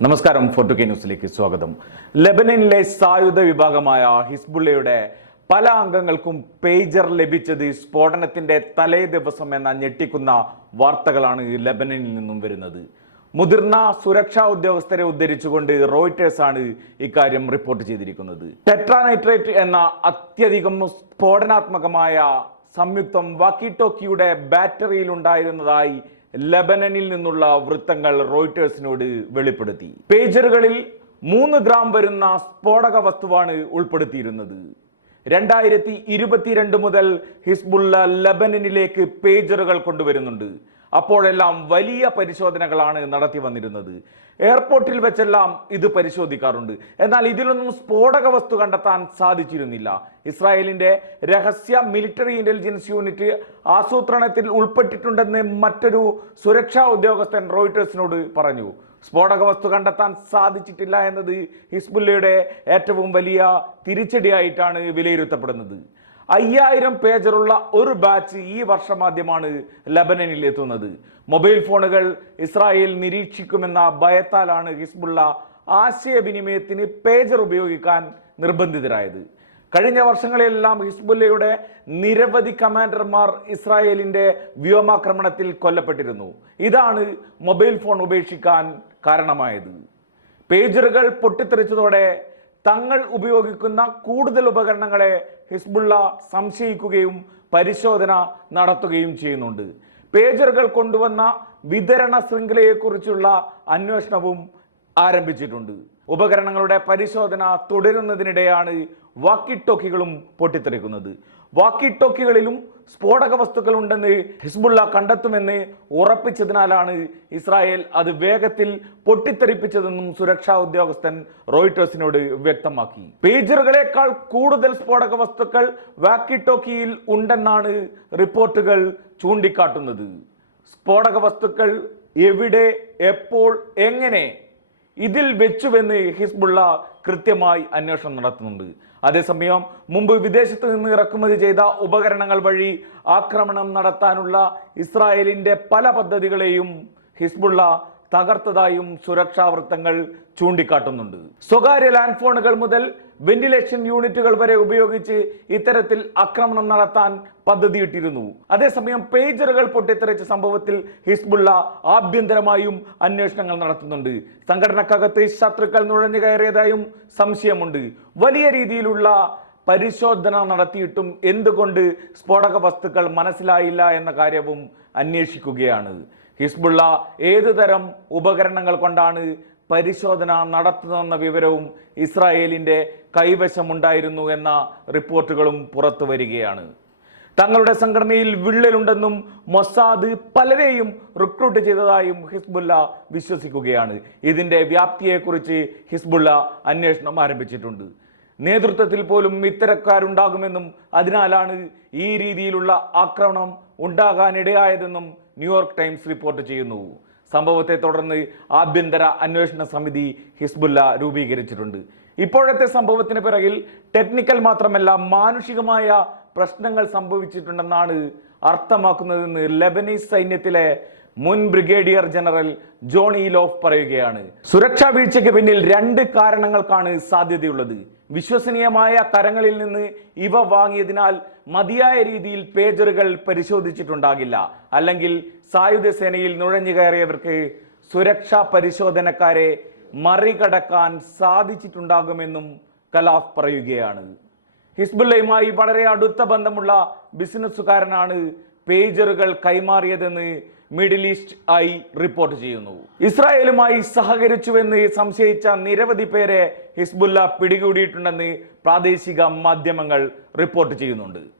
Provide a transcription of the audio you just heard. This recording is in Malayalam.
നമസ്കാരം ഫോർട്ടു കെ ന്യൂസിലേക്ക് സ്വാഗതം. ലെബനനിലെ സായുധ വിഭാഗമായ ഹിസ്ബുള്ളയുടെ പല അംഗങ്ങൾക്കും പേജർ ലഭിച്ചത് സ്ഫോടനത്തിന്റെ തലേ ദിവസം എന്ന ഞെട്ടിക്കുന്ന വാർത്തകളാണ് ലെബനനിൽ നിന്നും വരുന്നത്. മുതിർന്ന സുരക്ഷാ ഉദ്യോഗസ്ഥരെ ഉദ്ധരിച്ചുകൊണ്ട് റോയിറ്റേഴ്സ് ആണ് ഇക്കാര്യം റിപ്പോർട്ട് ചെയ്തിരിക്കുന്നത്. ടെട്രാനൈട്രേറ്റ് എന്ന അത്യധികം സ്ഫോടനാത്മകമായ സംയുക്തം വാക്കി ടോക്കിയുടെ ബാറ്ററിയിൽ ഉണ്ടായിരുന്നതായി ലബനനിൽ നിന്നുള്ള വൃത്തങ്ങൾ റോയിട്ടേഴ്സിനോട് വെളിപ്പെടുത്തി. പേജറുകളിൽ മൂന്ന് ഗ്രാം വരുന്ന സ്ഫോടക വസ്തുവാണ് ഉൾപ്പെടുത്തിയിരുന്നത്. രണ്ടായിരത്തി ഇരുപത്തിരണ്ട് മുതൽ ഹിസ്ബുള്ള ലബനനിലേക്ക് പേജറുകൾ കൊണ്ടുവരുന്നുണ്ട്. അപ്പോഴെല്ലാം വലിയ പരിശോധനകളാണ് നടത്തി വന്നിരുന്നത്. എയർപോർട്ടിൽ വെച്ചെല്ലാം ഇത് പരിശോധിക്കാറുണ്ട്. എന്നാൽ ഇതിലൊന്നും സ്ഫോടക വസ്തു കണ്ടെത്താൻ സാധിച്ചിരുന്നില്ല. ഇസ്രായേലിന്റെ രഹസ്യ മിലിറ്ററി ഇന്റലിജൻസ് യൂണിറ്റ് ആസൂത്രണത്തിൽ ഉൾപ്പെട്ടിട്ടുണ്ടെന്ന് മറ്റൊരു സുരക്ഷാ ഉദ്യോഗസ്ഥൻ റോയിട്ടേഴ്സിനോട് പറഞ്ഞു. സ്ഫോടക വസ്തു കണ്ടെത്താൻ സാധിച്ചിട്ടില്ല എന്നത് ഹിസ്ബുല്ലയുടെ ഏറ്റവും വലിയ തിരിച്ചടിയായിട്ടാണ് വിലയിരുത്തപ്പെടുന്നത്. അയ്യായിരം പേജറുള്ള ഒരു ബാച്ച് ഈ വർഷം ആദ്യമാണ് ലബനനിൽ എത്തുന്നത്. മൊബൈൽ ഫോണുകൾ ഇസ്രായേൽ നിരീക്ഷിക്കുമെന്ന ഭയത്താലാണ് ഹിസ്ബുള്ള ആശയവിനിമയത്തിന് പേജർ ഉപയോഗിക്കാൻ നിർബന്ധിതരായത്. കഴിഞ്ഞ വർഷങ്ങളിലെല്ലാം ഹിസ്ബുല്ലയുടെ നിരവധി കമാൻഡർമാർ ഇസ്രായേലിന്റെ വ്യോമാക്രമണത്തിൽ കൊല്ലപ്പെട്ടിരുന്നു. ഇതാണ് മൊബൈൽ ഫോൺ ഉപേക്ഷിക്കാൻ കാരണമായത്. പേജറുകൾ പൊട്ടിത്തെറിച്ചതോടെ തങ്ങൾ ഉപയോഗിക്കുന്ന കൂടുതൽ ഉപകരണങ്ങളെ ഹിസ്ബുള്ള സംശയിക്കുകയും പരിശോധന നടത്തുകയും ചെയ്യുന്നുണ്ട്. പേജറുകൾ കൊണ്ടുവന്ന വിതരണ ശൃംഖലയെക്കുറിച്ചുള്ള അന്വേഷണവും ആരംഭിച്ചിട്ടുണ്ട്. ഉപകരണങ്ങളുടെ പരിശോധന തുടരുന്നതിനിടെയാണ് വാക്കി ടോക്കികളും പൊട്ടിത്തെറിക്കുന്നത്. വാക്കി ടോക്കികളിലും സ്ഫോടക വസ്തുക്കൾ ഉണ്ടെന്ന് ഹിസ്ബുള്ള കണ്ടെത്തുമെന്ന് ഉറപ്പിച്ചതിനാലാണ് ഇസ്രായേൽ അത് വേഗത്തിൽ പൊട്ടിത്തെറിപ്പിച്ചതെന്നും സുരക്ഷാ ഉദ്യോഗസ്ഥൻ റോയിട്ടേഴ്സിനോട് വ്യക്തമാക്കി. പേജറുകളേക്കാൾ കൂടുതൽ സ്ഫോടക വസ്തുക്കൾ വാക്കി ടോക്കിയിൽ ഉണ്ടെന്നാണ് റിപ്പോർട്ടുകൾ ചൂണ്ടിക്കാട്ടുന്നത്. സ്ഫോടക വസ്തുക്കൾ എവിടെ എപ്പോൾ എങ്ങനെ ഇതിൽ വെച്ചുവെന്ന് ഹിസ്ബുള്ള കൃത്യമായി അന്വേഷണം നടത്തുന്നുണ്ട്. അതേസമയം മുമ്പ് വിദേശത്ത് നിന്ന് ഇറക്കുമതി ചെയ്ത ഉപകരണങ്ങൾ വഴി ആക്രമണം നടത്താനുള്ള ഇസ്രായേലിന്റെ പല പദ്ധതികളെയും ഹിസ്ബുള്ള തകർത്തതായും സുരക്ഷാ വൃത്തങ്ങൾ ചൂണ്ടിക്കാട്ടുന്നുണ്ട്. സ്വകാര്യ ലാൻഡ് ഫോണുകൾ മുതൽ വെന്റിലേഷൻ യൂണിറ്റുകൾ വരെ ഉപയോഗിച്ച് ഇത്തരത്തിൽ ആക്രമണം നടത്താൻ പദ്ധതിയിട്ടിരുന്നു. അതേസമയം പേജറുകൾ പൊട്ടിത്തെറിച്ച സംഭവത്തിൽ ഹിസ്ബുള്ള ആഭ്യന്തരമായും അന്വേഷണങ്ങൾ നടത്തുന്നുണ്ട്. സംഘടനക്കകത്ത് ശത്രുക്കൾ നുഴഞ്ഞു കയറിയതായും സംശയമുണ്ട്. വലിയ രീതിയിലുള്ള പരിശോധന നടത്തിയിട്ടും എന്തുകൊണ്ട് സ്ഫോടക വസ്തുക്കൾ മനസ്സിലായില്ല എന്ന കാര്യവും അന്വേഷിക്കുകയാണ്. ഹിസ്ബുള്ള ഏതുതരം ഉപകരണങ്ങൾ കൊണ്ടാണ് പരിശോധന നടത്തുന്ന വിവരവും ഇസ്രായേലിന്റെ കൈവശമുണ്ടായിരുന്നു എന്ന റിപ്പോർട്ടുകളും പുറത്തു വരികയാണ്. തങ്ങളുടെ സംഘടനയിൽ വിള്ളലുണ്ടെന്നും മൊസാദ് പലരെയും റിക്രൂട്ട് ചെയ്തതായും ഹിസ്ബുല്ല വിശ്വസിക്കുകയാണ്. ഇതിന്റെ വ്യാപ്തിയെക്കുറിച്ച് ഹിസ്ബുല്ല അന്വേഷണം ആരംഭിച്ചിട്ടുണ്ട്. നേതൃത്വത്തിൽ പോലും ഇത്തരക്കാരുണ്ടാകുമെന്നും അതിനാലാണ് ഈ രീതിയിലുള്ള ആക്രമണം ഉണ്ടാകാനിടയായതെന്നും ന്യൂയോർക്ക് ടൈംസ് റിപ്പോർട്ട് ചെയ്യുന്നു. സംഭവത്തെ തുടർന്ന് ആഭ്യന്തര അന്വേഷണ സമിതി ഹിസ്ബുല്ല രൂപീകരിച്ചിട്ടുണ്ട്. ഇപ്പോഴത്തെ സംഭവത്തിന് പിറകിൽ ടെക്നിക്കൽ മാത്രമല്ല മാനുഷികമായ പ്രശ്നങ്ങൾ സംഭവിച്ചിട്ടുണ്ടെന്നാണ് അർത്ഥമാക്കുന്നതെന്ന് ലെബനീസ് സൈന്യത്തിലെ മുൻ ബ്രിഗേഡിയർ ജനറൽ ജോണി ലോഫ് പറയുകയാണ്. സുരക്ഷാ വീഴ്ചയ്ക്ക് പിന്നിൽ രണ്ട് കാരണങ്ങൾക്കാണ് സാധ്യതയുള്ളത്. വിശ്വസനീയമായ തരങ്ങളിൽ നിന്ന് ഇവ വാങ്ങിയതിനാൽ മതിയായ രീതിയിൽ പേജറുകൾ പരിശോധിച്ചിട്ടുണ്ടാകില്ല. അല്ലെങ്കിൽ സായുധ സേനയിൽ നുഴഞ്ഞു കയറിയവർക്ക് സുരക്ഷാ പരിശോധനക്കാരെ മറികടക്കാൻ സാധിച്ചിട്ടുണ്ടാകുമെന്നും കലാഫ് പറയുകയാണ്. ഹിസ്ബുല്ലയുമായി വളരെ അടുത്ത ബന്ധമുള്ള ബിസിനസ്സുകാരനാണ് പേജറുകൾ കൈമാറിയതെന്ന് മിഡിൽ ഈസ്റ്റ് ഐ റിപ്പോർട്ട് ചെയ്യുന്നു. ഇസ്രായേലുമായി സഹകരിച്ചുവെന്ന് സംശയിച്ച നിരവധി പേരെ ഹിസ്ബുല്ല പിടികൂടിയിട്ടുണ്ടെന്ന് പ്രാദേശിക മാധ്യമങ്ങൾ റിപ്പോർട്ട് ചെയ്യുന്നുണ്ട്.